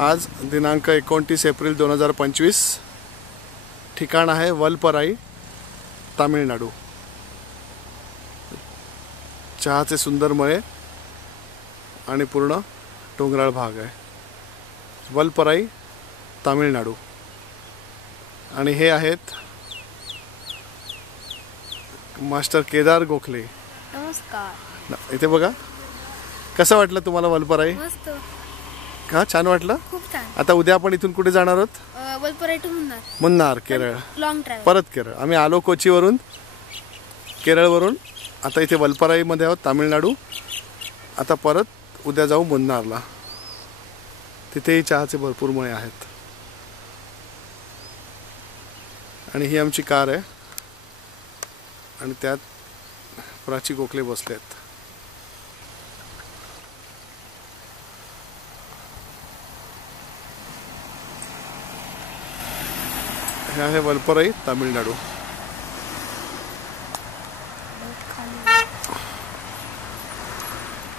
आज दिनांक 29 एप्रिल 2025। ठिकाण आहे वलपराई, तामिळनाडू। चहाचे सुंदर मळे आणि पूर्ण डोंगराळ भाग आहे। वलपराई, तामिळनाडू। आणि हे आहेत मास्टर केदार गोखले। नमस्कार। इथे बघा, कसं वाटलं तुम्हाला वलपराई? मस्त। हा, छान वाटलं। खूप छान। आता उद्या आपण इथून कुठे जाणार आहोत? Valparai to Munnar, Kerala. Long travel. परत केरळ। आम्ही आलो कोचीवरून, केरळवरून। आता इथे वलपराईमध्ये आहोत, तामिळनाडू। आता परत उद्या जाऊ मुन्नारला। तिथेही चहाचे भरपूर मळे आहेत। आणि ही आमची कार आहे आणि त्यात प्राची गोखले बसले आहेत। हे आहे वलपराई, तामिळनाडू।